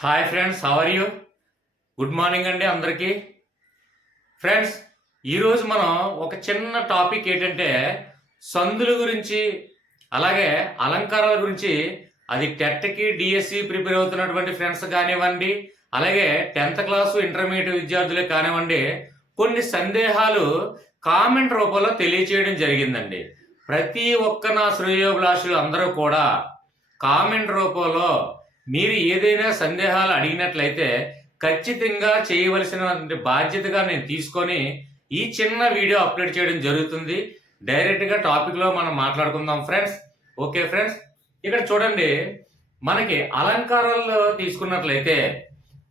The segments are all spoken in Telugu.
Hi friends, how are you? Good morning అండి అందరికీ. ఫ్రెండ్స్, ఈరోజు మనం ఒక చిన్న టాపిక్ ఏంటంటే సందుల గురించి, అలాగే అలంకారాల గురించి. అది టెట్కి డిఎస్సి ప్రిపేర్ అవుతున్నటువంటి ఫ్రెండ్స్ కానివ్వండి, అలాగే 10th క్లాసు ఇంటర్మీడియట్ విద్యార్థులే కానివ్వండి, కొన్ని సందేహాలు కామెంట్ రూపంలో తెలియచేయడం జరిగిందండి. ప్రతి ఒక్క నా శ్రేయోభిలాషులు అందరూ కూడా కామెంట్ రూపంలో మీరు ఏదైనా సందేహాలు అడిగినట్లయితే ఖచ్చితంగా చేయవలసిన బాధ్యతగా నేను తీసుకొని ఈ చిన్న వీడియో అప్లోడ్ చేయడం జరుగుతుంది. డైరెక్ట్గా టాపిక్లో మనం మాట్లాడుకుందాం ఫ్రెండ్స్. ఓకే ఫ్రెండ్స్, ఇక్కడ చూడండి, మనకి అలంకారాల్లో తీసుకున్నట్లయితే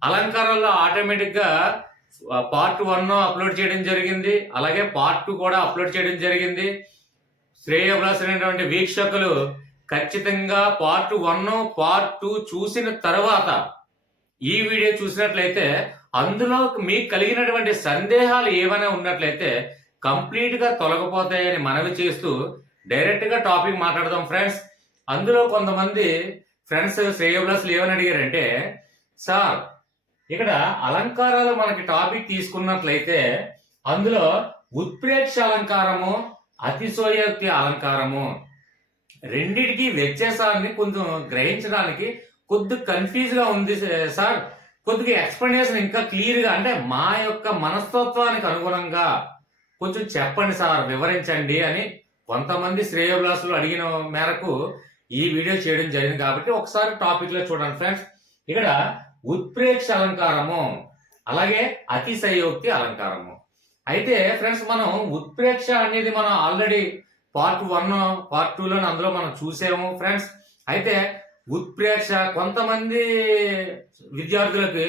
అలంకారాల్లో ఆటోమేటిక్గా పార్ట్ 1 అప్లోడ్ చేయడం జరిగింది, అలాగే పార్ట్ 2 కూడా అప్లోడ్ చేయడం జరిగింది. శ్రేయోభిలాషులైనటువంటి వీక్షకులు ఖచ్చితంగా పార్ట్ 1 పార్ట్ 2 చూసిన తర్వాత ఈ వీడియో చూసినట్లయితే అందులో మీకు కలిగినటువంటి సందేహాలు ఏమైనా ఉన్నట్లయితే కంప్లీట్ గా తొలగిపోతాయని మనవి చేస్తూ డైరెక్ట్ గా టాపిక్ మాట్లాడదాం ఫ్రెండ్స్. అందులో కొంతమంది ఫ్రెండ్స్ శ్రేయోభిలాషులు ఏమని అడిగారంటే, సార్ ఇక్కడ అలంకారాలు మనకి టాపిక్ తీసుకున్నట్లయితే అందులో ఉత్ప్రేక్ష అలంకారము, అతిశయోక్తి అలంకారము రెండిటికి వ్యత్యాసాన్ని కొంచెం గ్రహించడానికి కొద్దిగా కన్ఫ్యూజ్ గా ఉంది సార్. కొద్దిగా ఎక్స్ప్లెనేషన్ ఇంకా క్లియర్ గా, అంటే మా యొక్క మనస్తత్వానికి అనుగుణంగా కొంచెం చెప్పండి సార్, వివరించండి అని కొంతమంది శ్రేయోభిలాషులు అడిగిన మేరకు ఈ వీడియో చేయడం జరిగింది. కాబట్టి ఒకసారి టాపిక్ లో చూడండి ఫ్రెండ్స్. ఇక్కడ ఉత్ప్రేక్ష అలంకారము, అలాగే అతిశయోక్తి అలంకారము. అయితే ఫ్రెండ్స్, మనం ఉత్ప్రేక్ష అనేది మనం ఆల్రెడీ పార్ట్ 1 పార్ట్ 2లో అందులో మనం చూసాము ఫ్రెండ్స్. అయితే ఉత్ప్రేక్ష కొంతమంది విద్యార్థులకు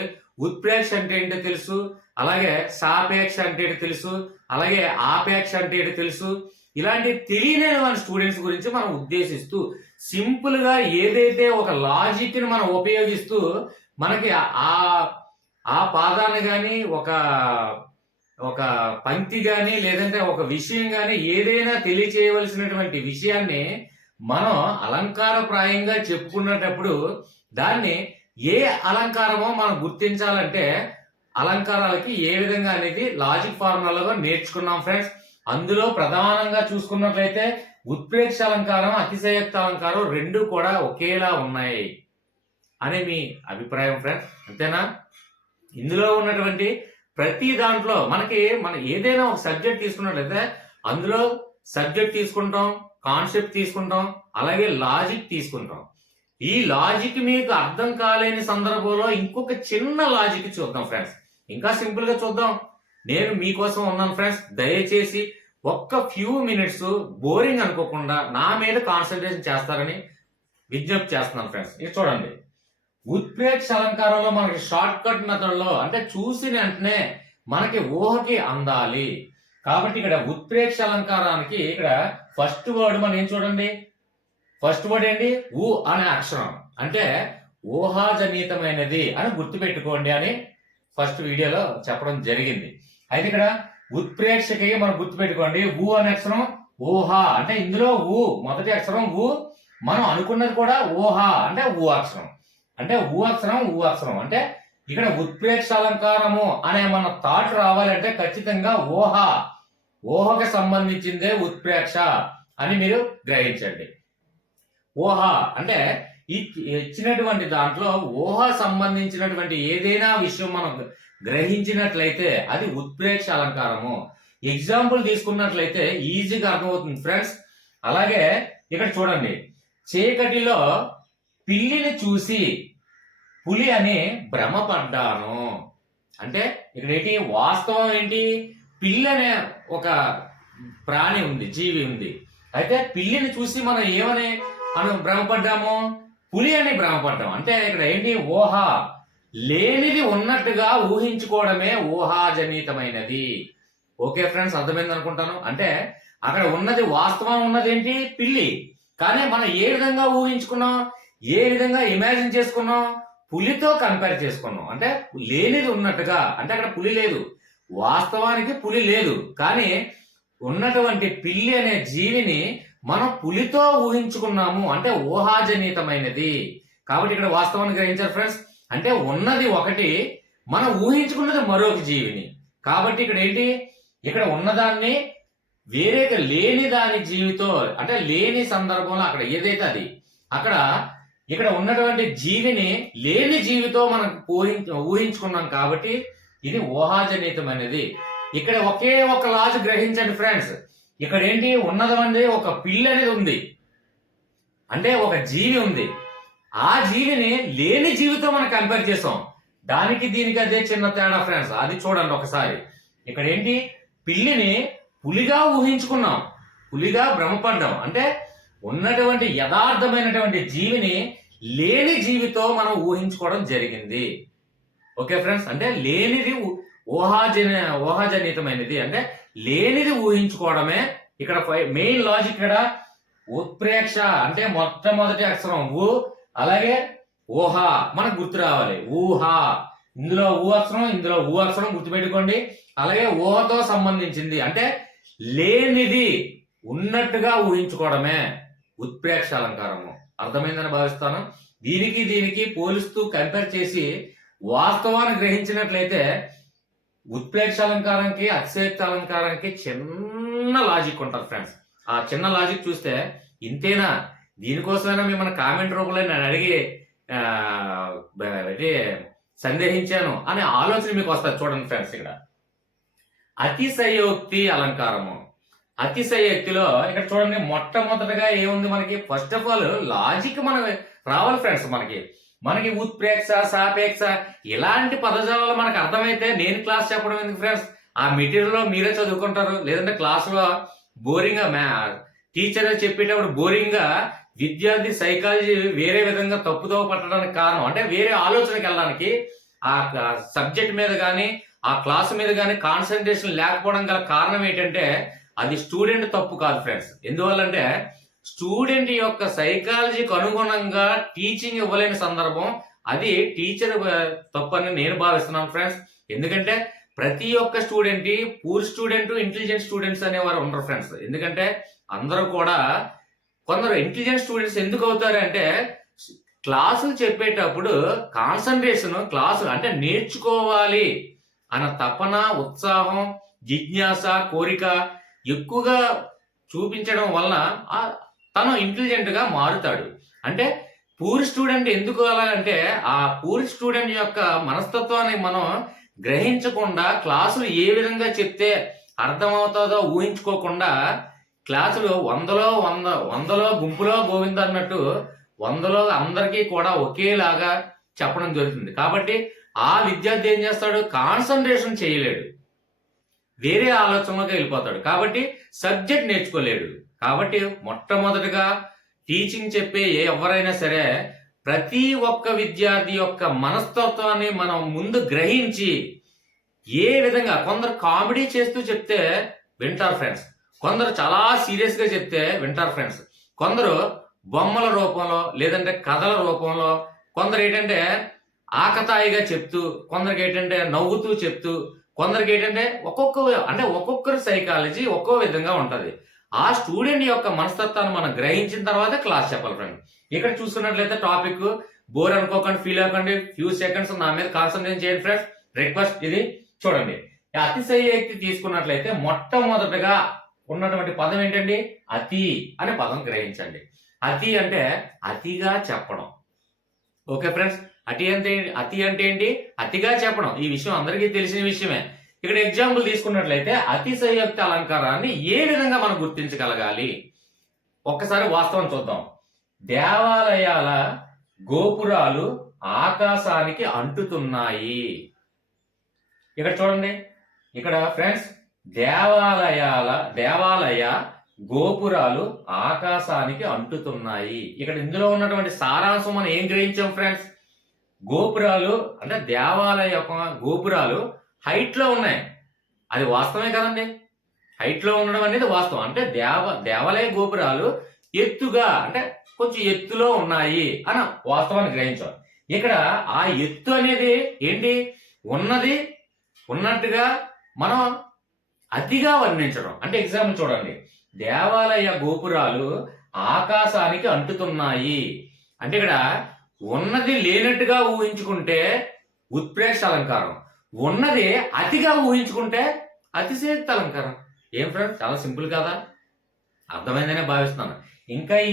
ఉత్ప్రేక్ష అంటే ఏంటో తెలుసు, అలాగే సాపేక్ష అంటే ఏంటో తెలుసు, అలాగే ఆపేక్ష అంటే ఏంటో తెలుసు. ఇలాంటి తెలియని మన స్టూడెంట్స్ గురించి మనం ఉద్దేశిస్తూ సింపుల్ గా ఏదైతే ఒక లాజిక్ ని మనం ఉపయోగిస్తూ మనకి ఆ పాదాన్ని కానీ ఒక పంక్తి కానీ లేదంటే ఒక విషయం కానీ ఏదైనా తెలియచేయవలసినటువంటి విషయాన్ని మనం అలంకారప్రాయంగా చెప్పుకున్నప్పుడు దాన్ని ఏ అలంకారమో మనం గుర్తించాలంటే అలంకారాలకి ఏ విధంగా అనేది లాజిక్ ఫార్ములాలో నేర్చుకున్నాం ఫ్రెండ్స్. అందులో ప్రధానంగా చూసుకున్నట్లయితే ఉత్ప్రేక్ష అలంకారం, అతిశయోక్త అలంకారం రెండు కూడా ఒకేలా ఉన్నాయి అని మీ అభిప్రాయం ఫ్రెండ్స్, అంతేనా? ఇందులో ఉన్నటువంటి ప్రతి దాంట్లో మనం ఏదైనా ఒక సబ్జెక్ట్ తీసుకున్నట్లయితే అందులో సబ్జెక్ట్ తీసుకుంటాం, కాన్సెప్ట్ తీసుకుంటాం, అలాగే లాజిక్ తీసుకుంటాం. ఈ లాజిక్ మీకు అర్థం కాలేని సందర్భంలో ఇంకొక చిన్న లాజిక్ చూద్దాం ఫ్రెండ్స్. ఇంకా సింపుల్ గా చూద్దాం. నేను మీకోసం ఉన్నాను ఫ్రెండ్స్. దయచేసి ఒక్క ఫ్యూ మినిట్స్ బోరింగ్ అనుకోకుండా నా మీద కాన్సన్ట్రేషన్ చేస్తారని విజ్ఞప్తి చేస్తున్నాను ఫ్రెండ్స్. ఇది చూడండి, ఉత్ప్రేక్ష అలంకారంలో మనకి షార్ట్ కట్ మెథడ్ లో, అంటే చూసిన వెంటనే మనకి ఊహకి అందాలి. కాబట్టి ఇక్కడ ఉత్ప్రేక్ష అలంకారానికి ఇక్కడ ఫస్ట్ వర్డ్ మనం ఏం చూడండి, ఫస్ట్ వర్డ్ ఏంటి? ఊ అనే అక్షరం, అంటే ఊహాజనితమైనది అని గుర్తుపెట్టుకోండి అని ఫస్ట్ వీడియోలో చెప్పడం జరిగింది. అయితే ఇక్కడ ఉత్ప్రేక్షకి మనం గుర్తుపెట్టుకోండి, ఊ అనే అక్షరం ఊహ, అంటే ఇందులో ఊ మొదటి అక్షరం ఊ, మనం అనుకున్నది కూడా ఊహ, అంటే ఊ అక్షరం, అంటే ఊ అక్షరం అంటే ఇక్కడ ఉత్ప్రేక్ష అలంకారము అనే మన థాట్ రావాలంటే ఖచ్చితంగా ఊహకు సంబంధించిందే ఉత్ప్రేక్ష అని మీరు గ్రహించండి. ఊహ అంటే ఇచ్చినటువంటి దాంట్లో ఊహ సంబంధించినటువంటి ఏదైనా విషయం మనం గ్రహించినట్లయితే అది ఉత్ప్రేక్ష అలంకారము. ఎగ్జాంపుల్ తీసుకున్నట్లయితే ఈజీగా అర్థమవుతుంది ఫ్రెండ్స్. అలాగే ఇక్కడ చూడండి, చీకటిలో పిల్లిని చూసి పులి అని భ్రమపడ్డాను. అంటే ఇక్కడ ఏంటి వాస్తవం ఏంటి? పిల్లి అనే ఒక ప్రాణి ఉంది, జీవి ఉంది. అయితే పిల్లిని చూసి మనం ఏమని భ్రమపడ్డాము? పులి అని భ్రమపడ్డాం. అంటే ఇక్కడ ఏంటి? ఊహ, లేనిది ఉన్నట్టుగా ఊహించుకోవడమే ఊహాజనితమైనది. ఓకే ఫ్రెండ్స్, అర్థమైంది అనుకుంటాను. అంటే అక్కడ ఉన్నది వాస్తవం ఉన్నది ఏంటి? పిల్లి. కానీ మనం ఏ విధంగా ఊహించుకున్నాం, ఏ విధంగా ఇమాజిన్ చేసుకున్నాం? పులితో కంపేర్ చేసుకున్నాం. అంటే లేనిది ఉన్నట్టుగా, అంటే అక్కడ పులి లేదు, వాస్తవానికి పులి లేదు, కానీ ఉన్నటువంటి పిల్లి అనే జీవిని మనం పులితో ఊహించుకున్నాము, అంటే ఊహాజనితమైనది. కాబట్టి ఇక్కడ వాస్తవాన్ని గ్రహించారు ఫ్రెండ్స్. అంటే ఉన్నది ఒకటి, మనం ఊహించుకున్నది మరొక జీవిని. కాబట్టి ఇక్కడ ఏంటి, ఇక్కడ ఉన్నదాన్ని వేరేగా లేని దాని జీవితో, అంటే లేని సందర్భంలో అక్కడ ఏదైతే అది అక్కడ ఇక్కడ ఉన్నటువంటి జీవిని లేని జీవితో మనం ఊహించుకున్నాం కాబట్టి ఇది ఊహాజనితమైనది. ఇక్కడ ఒకే ఒక లాజ్ గ్రహించండి ఫ్రెండ్స్. ఇక్కడ ఏంటి, ఉన్నది ఒక పిల్లి అనేది ఉంది, అంటే ఒక జీవి ఉంది. ఆ జీవిని లేని జీవితో మనం కంపేర్ చేసాం. దానికి దీనికి అదే చిన్న తేడా ఫ్రెండ్స్. అది చూడండి ఒకసారి. ఇక్కడ ఏంటి, పిల్లిని పులిగా ఊహించుకున్నాం, పులిగా భ్రమపడ్డాం. అంటే ఉన్నటువంటి యథార్థమైనటువంటి జీవిని లేని జీవితో మనం ఊహించుకోవడం జరిగింది. ఓకే ఫ్రెండ్స్, అంటే లేనిది ఊహాజనితమైనది, అంటే లేనిది ఊహించుకోవడమే ఇక్కడ మెయిన్ లాజిక్. ఇక్కడ ఉత్ప్రేక్ష అంటే మొట్టమొదటి అక్షరం ఊ, అలాగే ఊహ మనకు గుర్తు రావాలి. ఊహ, ఇందులో ఊ అక్షరం, ఇందులో ఊ అక్షరం గుర్తుపెట్టుకోండి. అలాగే ఊహతో సంబంధించింది, అంటే లేనిది ఉన్నట్టుగా ఊహించుకోవడమే ఉత్ప్రేక్ష అలంకారము. అర్థమైందని భావిస్తాను. దీనికి పోలుస్తూ కంపేర్ చేసి వాస్తవాన్ని గ్రహించినట్లయితే ఉత్ప్రేక్ష అలంకారానికి అతిశయోక్తి అలంకారానికి చిన్న లాజిక్ ఉంటుంది ఫ్రెండ్స్. ఆ చిన్న లాజిక్ చూస్తే ఇంతేనా, దీనికోసమైనా మిమ్మల్ని కామెంట్ రూపంలో నేను అడిగి సందేహించాను అనే ఆలోచన మీకు వస్తుంది. చూడండి ఫ్రెండ్స్, ఇక్కడ అతిశయోక్తి అలంకారము. అతిశయోక్తిలో ఇక్కడ చూడండి, మొట్టమొదటిగా ఏముంది మనకి, ఫస్ట్ ఆఫ్ ఆల్ లాజిక్ మనకి రావాలి ఫ్రెండ్స్. మనకి ఉత్ప్రేక్ష, సాపేక్ష ఇలాంటి పదజాలాలు మనకు అర్థమైతే నేను క్లాస్ చెప్పడం ఎందుకు ఫ్రెండ్స్? ఆ మెటీరియల్లో మీరే చదువుకుంటారు. లేదంటే క్లాసులో బోరింగ్ గా టీచర్ చెప్పేటప్పుడు బోరింగ్ గా విద్యార్థి సైకాలజీ వేరే విధంగా తప్పుదోవ పట్టడానికి కారణం, అంటే వేరే ఆలోచనకి వెళ్ళడానికి ఆ సబ్జెక్ట్ మీద కానీ ఆ క్లాస్ మీద కానీ కాన్సన్ట్రేషన్ లేకపోవడం గల కారణం ఏంటంటే అది స్టూడెంట్ తప్పు కాదు ఫ్రెండ్స్. ఎందువల్లంటే స్టూడెంట్ యొక్క సైకాలజీకి అనుగుణంగా టీచింగ్ ఇవ్వలేని సందర్భం అది టీచర్ తప్పు అని నేను భావిస్తున్నాను ఫ్రెండ్స్. ఎందుకంటే ప్రతి ఒక్క student poor student, intelligent students అనేవారు ఉండరు ఫ్రెండ్స్. ఎందుకంటే అందరూ కూడా, కొందరు ఇంటెలిజెంట్ స్టూడెంట్స్ ఎందుకు అవుతారు అంటే క్లాసులు చెప్పేటప్పుడు కాన్సన్ట్రేషన్, క్లాసు అంటే నేర్చుకోవాలి అన్న తపన, ఉత్సాహం, జిజ్ఞాస, కోరిక ఎక్కువగా చూపించడం వలన తను ఇంటెలిజెంట్ గా మారుతాడు. అంటే పూర్ స్టూడెంట్ ఎందుకు అలాగంటే ఆ పూర్ స్టూడెంట్ యొక్క మనస్తత్వాన్ని మనం గ్రహించకుండా క్లాసులు ఏ విధంగా చెప్తే అర్థమవుతుందో ఊహించుకోకుండా క్లాసులు వందలో గుంపులో గోవింద అన్నట్టు వందలో అందరికీ కూడా ఒకేలాగా చెప్పడం జరుగుతుంది. కాబట్టి ఆ విద్యార్థి ఏం చేస్తాడు, కాన్సన్ట్రేషన్ చేయలేడు, వేరే ఆలోచనలోకి వెళ్ళిపోతాడు. కాబట్టి సబ్జెక్ట్ నేర్చుకోలేడు. కాబట్టి మొట్టమొదటిగా టీచింగ్ చెప్పే ఎవరైనా సరే ప్రతి ఒక్క విద్యార్థి యొక్క మనస్తత్వాన్ని మనం ముందు గ్రహించి ఏ విధంగా, కొందరు కామెడీ చేస్తూ చెప్తే వింటారు ఫ్రెండ్స్, కొందరు చాలా సీరియస్ గా చెప్తే వింటారు ఫ్రెండ్స్, కొందరు బొమ్మల రూపంలో లేదంటే కథల రూపంలో, కొందరు ఏంటంటే ఆకతాయిగా చెప్తూ, కొందరికి ఏంటంటే నవ్వుతూ చెప్తూ, కొందరికి ఏంటంటే ఒక్కొక్కరి సైకాలజీ ఒక్కో విధంగా ఉంటది. ఆ స్టూడెంట్ యొక్క మనస్తత్వాన్ని మనం గ్రహించిన తర్వాత క్లాస్ చెప్పాలి ఫ్రెండ్. ఇక్కడ చూసుకున్నట్లయితే టాపిక్ బోర్ అనుకోకండి, ఫీల్ అవ్వకండి, ఫ్యూ సెకండ్స్ నా మీద కాన్సన్ట్రేట్ చేయండి ఫ్రెండ్స్. రిక్వెస్ట్ ఇది చూడండి. అతిశయోక్తి తీసుకున్నట్లయితే మొట్టమొదటగా ఉన్నటువంటి పదం ఏంటండి, అతి అనే పదం గ్రహించండి. అతి అంటే అతిగా చెప్పడం. ఓకే ఫ్రెండ్స్, అతి అంటే ఏంటి, అతిగా చెప్పడం. ఈ విషయం అందరికీ తెలిసిన విషయమే. ఇక్కడ ఎగ్జాంపుల్ తీసుకున్నట్లయితే అతిశయోక్తి అలంకారాన్ని ఏ విధంగా మనం గుర్తించగలగాలి, ఒక్కసారి వాస్తవం చూద్దాం. దేవాలయాల గోపురాలు ఆకాశానికి అంటుతున్నాయి. ఇక్కడ చూడండి, ఇక్కడ ఫ్రెండ్స్ దేవాలయ గోపురాలు ఆకాశానికి అంటుతున్నాయి. ఇక్కడ ఇందులో ఉన్నటువంటి సారాంశం మనం ఏం గ్రహించాం ఫ్రెండ్స్, గోపురాలు అంటే దేవాలయ గోపురాలు హైట్ లో ఉన్నాయి. అది వాస్తవమే కదండి, హైట్ లో ఉండడం అనేది వాస్తవం. అంటే దేవాలయ గోపురాలు ఎత్తుగా అంటే కొంచెం ఎత్తులో ఉన్నాయి అని వాస్తవాన్ని గ్రహించాం. ఇక్కడ ఆ ఎత్తు అనేది ఏంటి, ఉన్నట్టుగా మనం అతిగా వర్ణించడం. అంటే ఎగ్జాంపుల్ చూడండి, దేవాలయ గోపురాలు ఆకాశానికి అంటుతున్నాయి అంటే ఇక్కడ ఉన్నది లేనట్టుగా ఊహించుకుంటే ఉత్ప్రేక్ష అలంకారం, ఉన్నది అతిగా ఊహించుకుంటే అతిశయోక్తి అలంకారం. ఏం ఫ్రెండ్స్, చాలా సింపుల్ కదా, అర్థమైందనే భావిస్తున్నాను. ఇంకా ఈ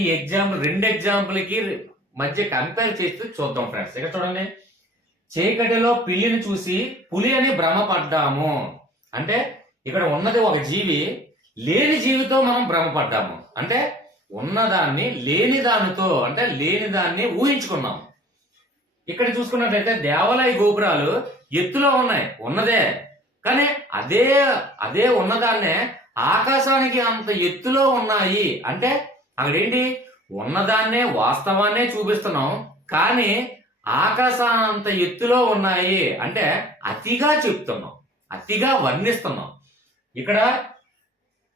రెండు ఎగ్జాంపుల్కి మధ్య కంపేర్ చేస్తూ చూద్దాం ఫ్రెండ్స్. ఇక్కడ చూడండి, చీకటిలో పిల్లిని చూసి పులి అని భ్రమపడ్డాము. అంటే ఇక్కడ ఉన్నది ఒక జీవి, లేని జీవితో మనం భ్రమపడ్డాము. అంటే ఉన్నదాన్ని లేని దానితో, అంటే లేని దాన్ని ఊహించుకున్నాం. ఇక్కడ చూసుకున్నట్లయితే దేవాలయ గోపురాలు ఎత్తులో ఉన్నాయి, ఉన్నదే, కానీ అదే ఉన్నదాన్నే ఆకాశానికి అంత ఎత్తులో ఉన్నాయి. అంటే అక్కడేంటి, ఉన్నదాన్నే వాస్తవాన్నే చూపిస్తున్నాం, కానీ ఆకాశానంత ఎత్తులో ఉన్నాయి అంటే అతిగా చెప్తున్నాం, అతిగా వర్ణిస్తున్నాం. ఇక్కడ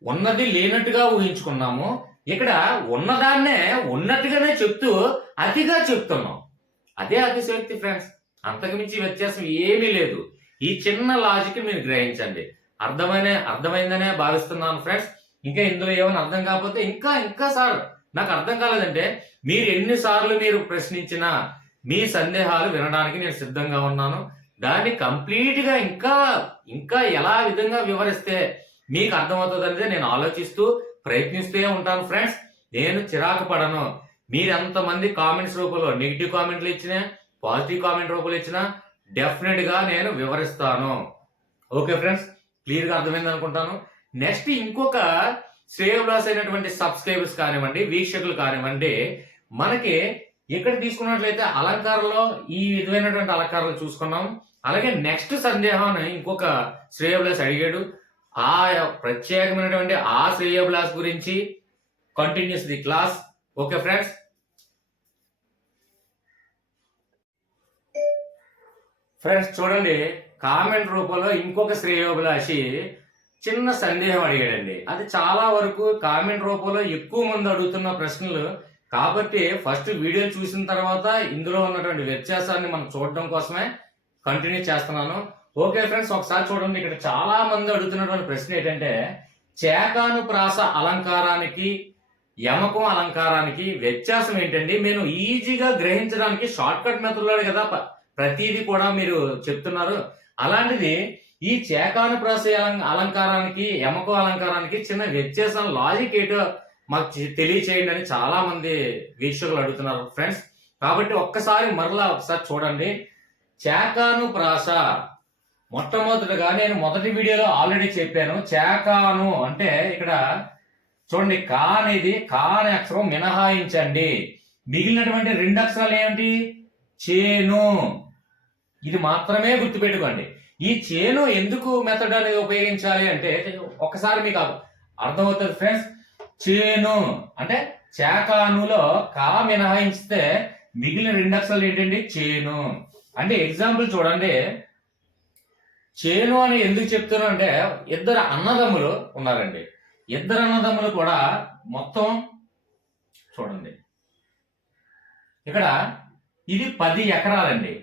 ఉన్నది లేనట్టుగా ఊహించుకున్నాము, ఇక్కడ ఉన్నదాన్నే ఉన్నట్టుగానే చెప్తూ అతిగా చెప్తున్నాం. అదే అతిశయోక్తి ఫ్రెండ్స్, అంతకుమించి వ్యత్యాసం ఏమీ లేదు. ఈ చిన్న లాజిక్ మీరు గ్రహించండి. అర్థమైందనే భావిస్తున్నాను ఫ్రెండ్స్. ఇంకా ఇందులో ఏమైనా అర్థం కాకపోతే ఇంకా సార్ నాకు అర్థం కాలేదంటే మీరు ఎన్నిసార్లు మీరు ప్రశ్నించినా మీ సందేహాలు వినడానికి నేను సిద్ధంగా ఉన్నాను. దాన్ని కంప్లీట్ గా ఇంకా ఎలా విధంగా వివరిస్తే మీకు అర్థమవుతుంది అనేది నేను ఆలోచిస్తూ ప్రయత్నిస్తూ ఉంటాను ఫ్రెండ్స్. నేను చిరాకు పడను. మీరు ఎంతమంది కామెంట్స్ రూపంలో నెగిటివ్ కామెంట్లు ఇచ్చినా, పాజిటివ్ కామెంట్ రూపంలో ఇచ్చినా డెఫినెట్ గా నేను వివరిస్తాను. ఓకే ఫ్రెండ్స్, క్లియర్ గా అర్థమైంది అనుకుంటాను. నెక్స్ట్ ఇంకొక శ్రేయోభిలాష్ అయినటువంటి సబ్స్క్రైబర్స్ కానివ్వండి, వీక్షకులు కానివ్వండి, మనకి ఇక్కడ తీసుకున్నట్లయితే అలంకారంలో ఈ విధమైనటువంటి అలంకారాలు చూసుకున్నాం. అలాగే నెక్స్ట్ సందేహాన్ని ఇంకొక శ్రేయోభిలాష్ అడిగాడు. ఆ ప్రత్యేకమైనటువంటి ఆ శ్రేయోభిలాష్ గురించి continuous the class. Okay friends, చూడండి, కామెంట్ రూపంలో ఇంకొక శ్రేయోభిలాషి చిన్న సందేహం అడిగాడండి. అది చాలా వరకు కామెంట్ రూపంలో ఎక్కువ మంది అడుగుతున్న ప్రశ్నలు కాబట్టి ఫస్ట్ వీడియో చూసిన తర్వాత ఇందులో ఉన్నటువంటి వ్యత్యాసాన్ని మనం చూడడం కోసమే కంటిన్యూ చేస్తున్నాను. ఓకే ఫ్రెండ్స్, ఒకసారి చూడండి. ఇక్కడ చాలా మంది అడుగుతున్నటువంటి ప్రశ్న ఏంటంటే, చేకానుప్రాస అలంకారానికి యమకం అలంకారానికి వ్యత్యాసం ఏంటండి? నేను ఈజీగా గ్రహించడానికి షార్ట్ కట్ మెథడ్లోనే కదా ప్రతిదీ కూడా మీరు చెప్తున్నారు. అలాంటిది ఈ చేకానుప్రాస అలంకారానికి యమకం అలంకారానికి చిన్న వ్యత్యాసం, లాజిక్ ఏంటో మాకు తెలియచేయండి అని చాలా మంది వీక్షకులు అడుగుతున్నారు ఫ్రెండ్స్. కాబట్టి మరలా ఒకసారి చూడండి. చేకానుప్రాస మొట్టమొదటిగా నేను మొదటి వీడియోలో ఆల్రెడీ చెప్పాను. చేకాను అంటే ఇక్కడ చూడండి, కా అనేది కా అనే అక్షరం మినహాయించండి. మిగిలినటువంటి రెండు అక్షరాలు ఏంటి? చేను. ఇది మాత్రమే గుర్తుపెట్టుకోండి. ఈ చేను ఎందుకు మెథడ్ అనేది ఉపయోగించాలి అంటే ఒకసారి మీకు అర్థమవుతుంది ఫ్రెండ్స్. చేను అంటే చేకానులో కా మినహాయిస్తే మిగిలిన రెండు అక్షరాలు ఏంటండి? చేను. అంటే ఎగ్జాంపుల్ చూడండి, చేను అని ఎందుకు చెప్తున్నా అంటే ఇద్దరు అన్నదమ్ములు ఉన్నారండి. ఇద్దరు అన్నదమ్ములు కూడా మొత్తం చూడండి, ఇక్కడ ఇది 10 ఎకరాలండి.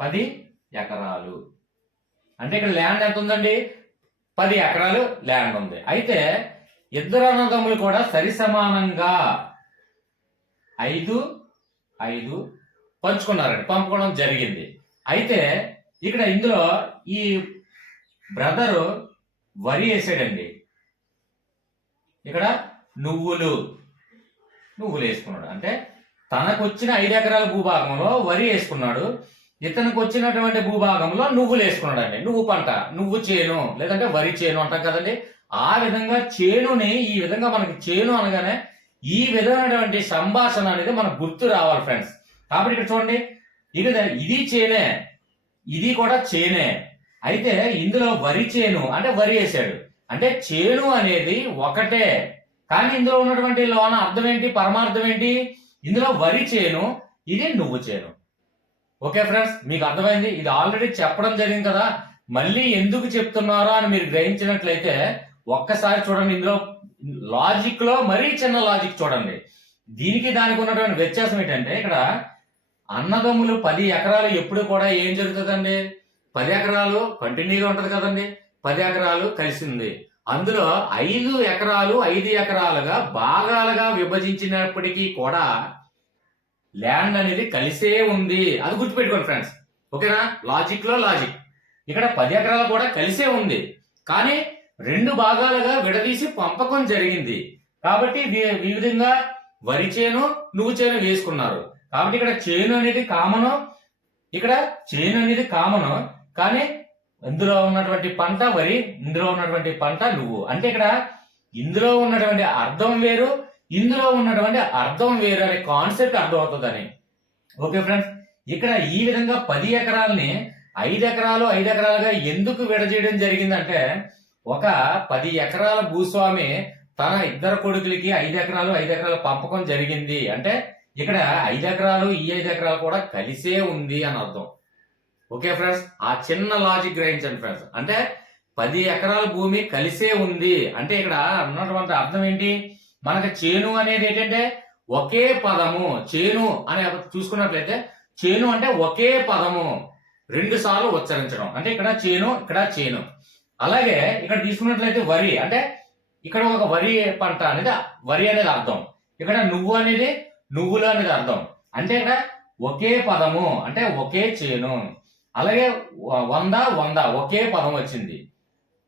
10 ఎకరాలు అంటే ఇక్కడ ల్యాండ్ ఎంత ఉందండి? 10 ఎకరాలు ల్యాండ్ ఉంది. అయితే ఇద్దరు అన్నదమ్ములు కూడా సరి సమానంగా 5 పంచుకున్నారండి, పంపుకోవడం జరిగింది. అయితే ఇక్కడ ఇందులో ఈ బ్రదరు వరి వేసాడండి. ఇక్కడ నువ్వులు వేసుకున్నాడు. అంటే తనకు వచ్చిన 5 ఎకరాల భూభాగంలో వరి వేసుకున్నాడు. ఇతనికి వచ్చినటువంటి భూభాగంలో నువ్వులు వేసుకున్నాడు అండి. నువ్వు పంట, నువ్వు చేను, లేదంటే వరి చేను అంటాం కదండి. ఆ విధంగా చేనుని ఈ విధంగా మనకి చేను అనగానే ఈ విధమైనటువంటి సంభాషణ అనేది మనకు గుర్తు రావాలి ఫ్రెండ్స్. కాబట్టి ఇక్కడ చూడండి, ఇది చేనే, ఇది కూడా చేనే. అయితే ఇందులో వరి చేను అంటే వరి వేసాడు. అంటే చేను అనేది ఒకటే, కానీ ఇందులో ఉన్నటువంటి లోన అర్థం ఏంటి, పరమార్థం ఏంటి? ఇందులో వరి చేను, ఇది నువ్వు చేను. ఓకే ఫ్రెండ్స్, మీకు అర్థమైంది. ఇది ఆల్రెడీ చెప్పడం జరిగింది కదా, మళ్ళీ ఎందుకు చెప్తున్నారో అని మీరు గ్రహించినట్లయితే ఒక్కసారి చూడండి. ఇందులో లాజిక్ లో మరీ చిన్న లాజిక్ చూడండి. దీనికి దానికి ఉన్నటువంటి వ్యత్యాసం ఏంటంటే, ఇక్కడ అన్నదమ్ములు 10 ఎకరాలు ఎప్పుడు కూడా ఏం జరుగుతుందండి? 10 ఎకరాలు కంటిన్యూగా ఉంటది కదండి. 10 ఎకరాలు కలిసింది. అందులో 5 ఎకరాలు 5 ఎకరాలుగా భాగాలుగా విభజించినప్పటికీ కూడా ల్యాండ్ అనేది కలిసే ఉంది. అది గుర్తుపెట్టుకోండి ఫ్రెండ్స్. ఓకేనా? లాజిక్ లో లాజిక్. ఇక్కడ 10 ఎకరాలు కూడా కలిసే ఉంది, కానీ 2 భాగాలుగా విడదీసి పంపకం జరిగింది. కాబట్టి ఈ విధంగా వరి చేను నువ్వు చేను వేసుకున్నారు. కాబట్టి ఇక్కడ చేను అనేది కామను, ఇక్కడ చేను అనేది కామను, కానీ ఇందులో ఉన్నటువంటి పంట వరి, ఇందులో ఉన్నటువంటి పంట నువ్వు. అంటే ఇక్కడ ఇందులో ఉన్నటువంటి అర్థం వేరు, ఇందులో ఉన్నటువంటి అర్థం వేరు అనే కాన్సెప్ట్ అర్థం అవుతుందని. ఓకే ఫ్రెండ్స్, ఇక్కడ ఈ విధంగా 10 ఎకరాలని 5 ఎకరాలు 5 ఎకరాలుగా ఎందుకు విడదీయడం జరిగిందంటే, ఒక 10 ఎకరాల భూస్వామి తన ఇద్దరు కొడుకులకి 5 ఎకరాలు 5 ఎకరాలు పంపకం జరిగింది అంటే ఇక్కడ 5 ఎకరాలు ఈ 5 ఎకరాలు కూడా కలిసే ఉంది అని అర్థం. ఓకే ఫ్రెండ్స్, ఆ చిన్న లాజిక్ గ్రహించండి ఫ్రెండ్స్. అంటే 10 ఎకరాల భూమి కలిసే ఉంది అంటే ఇక్కడ ఉన్నటువంటి అర్థం ఏంటి? మనకి చేను అనేది ఏంటంటే ఒకే పదము. చేను అనే చూసుకున్నట్లయితే చేను అంటే ఒకే పదము 2 సార్లు ఉచ్చరించడం. అంటే ఇక్కడ చేను, ఇక్కడ చేను. అలాగే ఇక్కడ తీసుకున్నట్లయితే వరి అంటే ఇక్కడ ఒక వరి పంట అనేది వరి అనేది అర్థం. ఇక్కడ నువ్వు అనేది నువ్వులు అనేది అర్థం. అంటే ఇక్కడ ఒకే పదము అంటే ఒకే చేను. అలాగే 100 100 ఒకే పదం వచ్చింది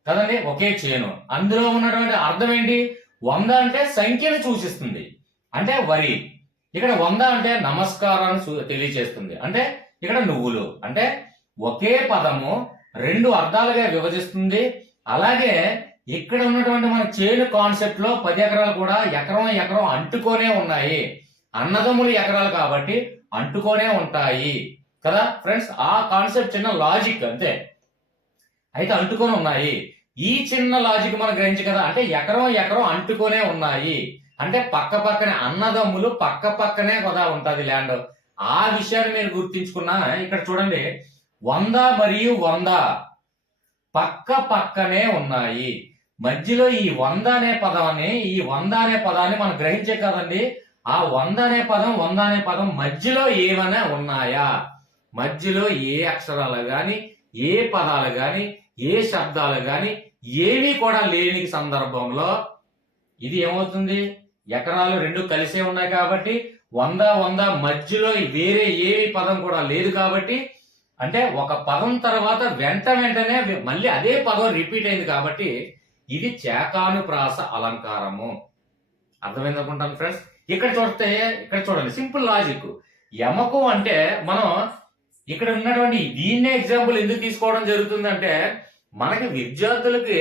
కదండి, ఒకే చేను. అందులో ఉన్నటువంటి అర్థం ఏంటి? 100 అంటే సంఖ్యను సూచిస్తుంది అంటే వరి. ఇక్కడ 100 అంటే నమస్కారాన్ని తెలియజేస్తుంది అంటే ఇక్కడ నువ్వులు. అంటే ఒకే పదము 2 అర్థాలుగా విభజిస్తుంది. అలాగే ఇక్కడ ఉన్నటువంటి మన చేను కాన్సెప్ట్ లో 10 ఎకరాలు కూడా ఎకరం ఎకరం అంటుకొనే ఉన్నాయి. అన్నదమ్ములు ఎకరాలు కాబట్టి అంటుకొనే ఉంటాయి కదా ఫ్రెండ్స్. ఆ కాన్సెప్ట్ చిన్న లాజిక్ అంతే. అయితే అంటుకొని ఉన్నాయి. ఈ చిన్న లాజిక్ మనం గ్రహించు కదా. అంటే ఎకరం ఎకరం అంటుకొనే ఉన్నాయి అంటే పక్క పక్కనే అన్నదమ్ములు పక్క పక్కనే కదా ఉంటది ల్యాండ్. ఆ విషయాన్ని మీరు గుర్తించుకున్నా. ఇక్కడ చూడండి, 100 మరియు 100 పక్క పక్కనే ఉన్నాయి. మధ్యలో ఈ 100 అనే పదాన్ని, ఈ 100 అనే పదాన్ని మనం గ్రహించే కదండి. ఆ 100 అనే పదం 100 అనే పదం మధ్యలో ఏమైనా ఉన్నాయా? మధ్యలో ఏ అక్షరాలు గాని, ఏ పదాలు గాని, ఏ శబ్దాలు గాని ఏవి కూడా లేని సందర్భంలో ఇది ఏమవుతుంది? ఎకరాలు 2 కలిసే ఉన్నాయి కాబట్టి 100 100 మధ్యలో వేరే ఏవి పదం కూడా లేదు కాబట్టి, అంటే ఒక పదం తర్వాత వెంటనే మళ్ళీ అదే పదం రిపీట్ అయింది కాబట్టి ఇది చేకానుప్రాస అలంకారము. అర్థమైంది అనుకుంటాను ఫ్రెండ్స్. ఇక్కడ చూడండి సింపుల్ లాజిక్. యమకు అంటే మనం ఇక్కడ ఉన్నటువంటి దీన్నే ఎగ్జాంపుల్ ఎందుకు తీసుకోవడం జరుగుతుందంటే మనకి విద్యార్థులకి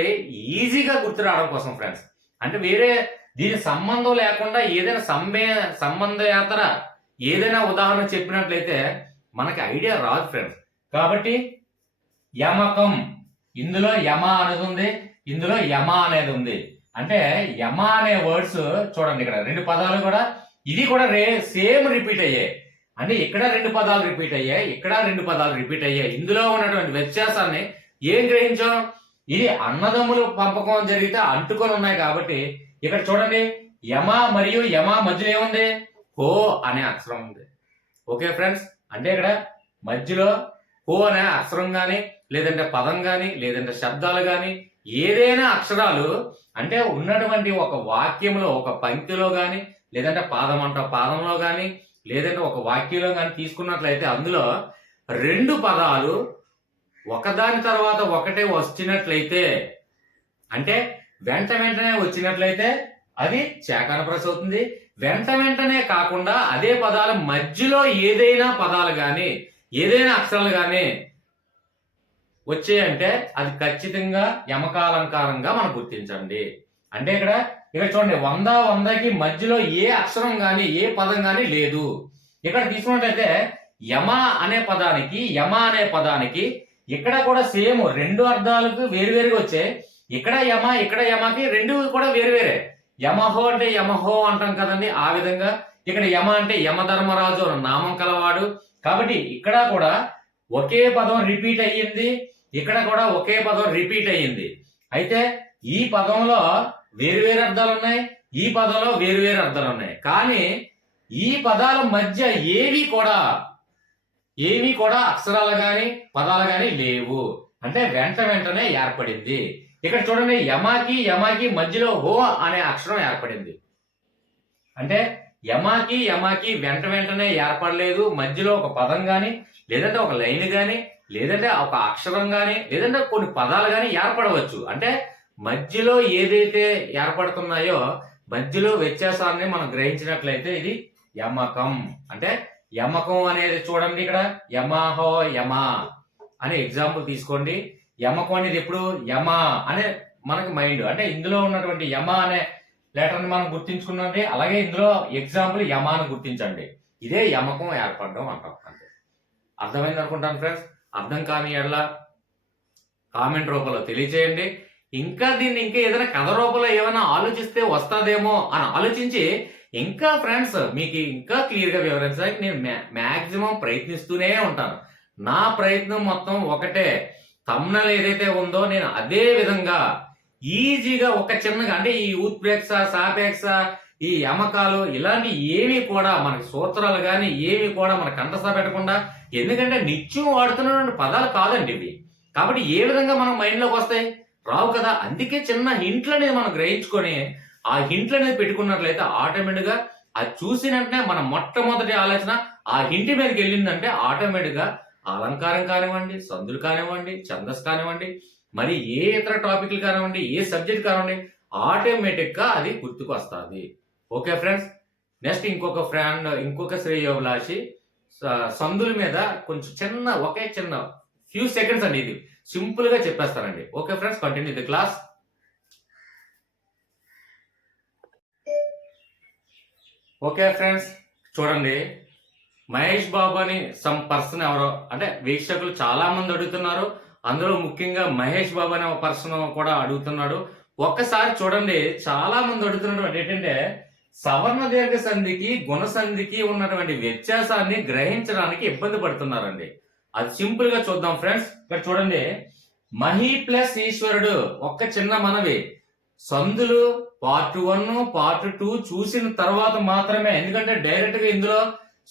ఈజీగా గుర్తు రావడం కోసం ఫ్రెండ్స్. అంటే వేరే దీని సంబంధం లేకుండా ఏదైనా సంబంధేతర ఏదైనా ఉదాహరణ చెప్పినట్లయితే మనకి ఐడియా రాదు ఫ్రెండ్స్. కాబట్టి యమకం, ఇందులో యమ అనేది ఉంది, ఇందులో యమ అనేది ఉంది. అంటే యమ అనే వర్డ్స్ చూడండి, ఇక్కడ 2 పదాలు కూడా ఇది కూడా సేమ్ రిపీట్ అయ్యాయి. అంటే ఇక్కడ 2 పదాలు రిపీట్ అయ్యాయి, ఇక్కడ 2 పదాలు రిపీట్ అయ్యాయి. ఇందులో ఉన్నటువంటి వ్యత్యాసాన్ని ఏం గ్రహించాం? ఇది అన్నదమ్ములు పంపకం జరిగితే అంటుకొని ఉన్నాయి కాబట్టి ఇక్కడ చూడండి, యమ మరియు యమ మధ్యలో ఏముంది? హో అనే అక్షరం ఉంది. ఓకే ఫ్రెండ్స్, అంటే ఇక్కడ మధ్యలో హో అనే అక్షరం గాని, లేదంటే పదం గాని, లేదంటే శబ్దాలు గాని, ఏదైనా అక్షరాలు అంటే ఉన్నటువంటి ఒక వాక్యంలో ఒక పంక్తిలో గాని, లేదంటే పాదంలో గాని, లేదంటే ఒక వాక్యంలో గాని తీసుకున్నట్లయితే అందులో 2 పదాలు ఒకదాని తర్వాత ఒకటే వచ్చినట్లయితే, అంటే వెంటనే వచ్చినట్లయితే అది చేకానుప్రాస అవుతుంది. వెంటనే కాకుండా అదే పదాల మధ్యలో ఏదైనా పదాలు గాని, ఏదైనా అక్షరాలు గాని వచ్చాయంటే అది ఖచ్చితంగా యమకాలంకారంగా మనం గుర్తించండి. అంటే ఇక్కడ చూడండి, 100 100కి మధ్యలో ఏ అక్షరం గాని, ఏ పదం గాని లేదు. ఇక్కడ తీసుకున్నట్లయితే యమ అనే పదానికి ఇక్కడ కూడా సేమ్ 2 అర్థాలకు వేరువేరుగా వచ్చాయి. ఇక్కడ యమకి 2 కూడా వేరువేరే. యమహో అంటే యమహో అంటాం కదండి, ఆ విధంగా ఇక్కడ యమ అంటే యమధర్మరాజు నామం కలవాడు. కాబట్టి ఇక్కడ కూడా ఒకే పదం రిపీట్ అయ్యింది, ఇక్కడ కూడా ఒకే పదం రిపీట్ అయ్యింది. అయితే ఈ పదంలో వేరువేరు అర్థాలు ఉన్నాయి, ఈ పదంలో వేరువేరు అర్థాలు ఉన్నాయి. కానీ ఈ పదాల మధ్య ఏవి కూడా అక్షరాలు గాని పదాలు గాని లేవు. అంటే వెంటనే ఏర్పడింది. ఇక్కడ చూడండి, యమాకి మధ్యలో హో అనే అక్షరం ఏర్పడింది. అంటే యమాకి యమాకి వెంటనే ఏర్పడలేదు. మధ్యలో ఒక పదం గాని, లేదంటే ఒక లైన్ గాని, లేదంటే ఒక అక్షరం గాని, లేదంటే కొన్ని పదాలు గాని ఏర్పడవచ్చు. అంటే మధ్యలో ఏదైతే ఏర్పడుతున్నాయో మధ్యలో వ్యత్యాసాన్ని మనం గ్రహించినట్లయితే ఇది యమకం. అంటే యమకం అనేది చూడండి, ఇక్కడ యమహో యమ అనే ఎగ్జాంపుల్ తీసుకోండి. యమకం అనేది ఎప్పుడు యమ అనే మనకి మైండ్, అంటే ఇందులో ఉన్నటువంటి యమ అనే లెటర్ని మనం గుర్తించుకున్నాండి. అలాగే ఇందులో ఎగ్జాంపుల్ యమాను గుర్తించండి. ఇదే యమకం ఏర్పడడం అంటాం. అంతే. అర్థమైంది అనుకుంటాను ఫ్రెండ్స్. అర్థం కాని ఎడల కామెంట్ రూపంలో తెలియజేయండి. ఇంకా దీన్ని ఇంకా ఏదైనా కథ రూపంలో ఏమైనా ఆలోచిస్తే వస్తాదేమో అని ఆలోచించి ఇంకా ఫ్రెండ్స్ మీకు ఇంకా క్లియర్గా వివరించడానికి నేను మ్యాక్సిమం ప్రయత్నిస్తూనే ఉంటాను. నా ప్రయత్నం మొత్తం ఒకటే, థంబ్నెయిల్ ఏదైతే ఉందో నేను అదే విధంగా ఈజీగా ఒక చిన్నగా, అంటే ఈ ఉత్ప్రేక్ష సాపేక్ష ఈ యమకాలు ఇలాంటి ఏవి కూడా మనకి సూత్రాలు కానీ ఏవి కూడా మన కంఠస్థ పెట్టకుండా, ఎందుకంటే నిత్యం వాడుతున్నటువంటి పదాలు కాదండి ఇవి. కాబట్టి ఏ విధంగా మనం మైండ్లోకి వస్తాయి? రావు కదా. అందుకే చిన్న హింట్లు అనేది మనం గ్రహించుకొని ఆ హింట్లు అనేది పెట్టుకున్నట్లయితే ఆటోమేటిక్గా అది చూసిన వెంటనే మన మొట్టమొదటి ఆలోచన ఆ హింటి మీదకి వెళ్ళిందంటే ఆటోమేటిక్గా అలంకారం కానివ్వండి, సందులు కానివ్వండి, ఛందస్సు కానివ్వండి, మరి ఏ ఇతర టాపిక్లు కానివ్వండి, ఏ సబ్జెక్ట్ కానివ్వండి, ఆటోమేటిక్గా అది గుర్తుకు వస్తుంది. Okay friends. నెక్స్ట్ ఇంకొక శ్రేయోభిలాషి సందుల మీద కొంచెం ఒకే చిన్న ఫ్యూ సెకండ్స్ అండి, ఇది సింపుల్ గా చెప్పేస్తానండి. Okay friends, continue the class. Okay friends, చూడండి, మహేష్ బాబు అని సమ్ పర్సన్ ఎవరో, అంటే వీక్షకులు చాలా మంది అడుగుతున్నారు. అందులో ముఖ్యంగా మహేష్ బాబు అనే ఒక పర్సన్ కూడా అడుగుతున్నాడు. ఒక్కసారి చూడండి, చాలా మంది అడుగుతున్నటువంటి ఏంటంటే సవర్ణ దీర్ఘ సంధికి గుణ సంధికి ఉన్నటువంటి వ్యత్యాసాన్ని గ్రహించడానికి ఇబ్బంది పడుతున్నారండి. అది సింపుల్ గా చూద్దాం ఫ్రెండ్స్. ఇక్కడ చూడండి, మహి ప్లస్ ఈశ్వరుడు. ఒక్క చిన్న మనవి, సందులు పార్ట్ 1 పార్ట్ 2 చూసిన తర్వాత మాత్రమే, ఎందుకంటే డైరెక్ట్ గా ఇందులో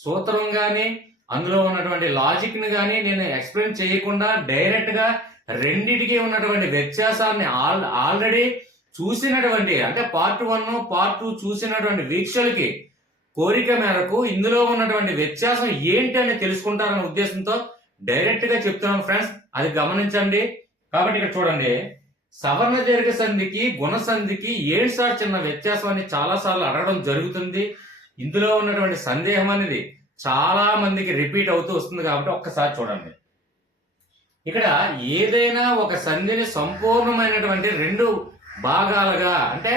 సూత్రం గాని అందులో ఉన్నటువంటి లాజిక్ ని గాని నేను ఎక్స్ప్లెయిన్ చేయకుండా డైరెక్ట్ గా రెండిటికి ఉన్నటువంటి వ్యత్యాసాన్ని ఆల్రెడీ చూసినటువంటి, అంటే పార్ట్ 1 పార్ట్ 2 చూసినటువంటి వీక్షకులకి కోరిక మేరకు ఇందులో ఉన్నటువంటి వ్యత్యాసం ఏంటి అని తెలుసుకుంటారనే ఉద్దేశంతో డైరెక్ట్ గా చెప్తున్నాను ఫ్రెండ్స్. అది గమనించండి. కాబట్టి ఇక్కడ చూడండి, సవర్ణ దీర్ఘ సంధికి గుణ సంధికి ఏంటి సార్ చిన్న వ్యత్యాసం అని చాలా సార్లు అడగడం జరుగుతుంది. ఇందులో ఉన్నటువంటి సందేహం అనేది చాలా మందికి రిపీట్ అవుతూ వస్తుంది. కాబట్టి ఒక్కసారి చూడండి, ఇక్కడ ఏదైనా ఒక సంధిని సంపూర్ణమైనటువంటి రెండు భాగాలుగా, అంటే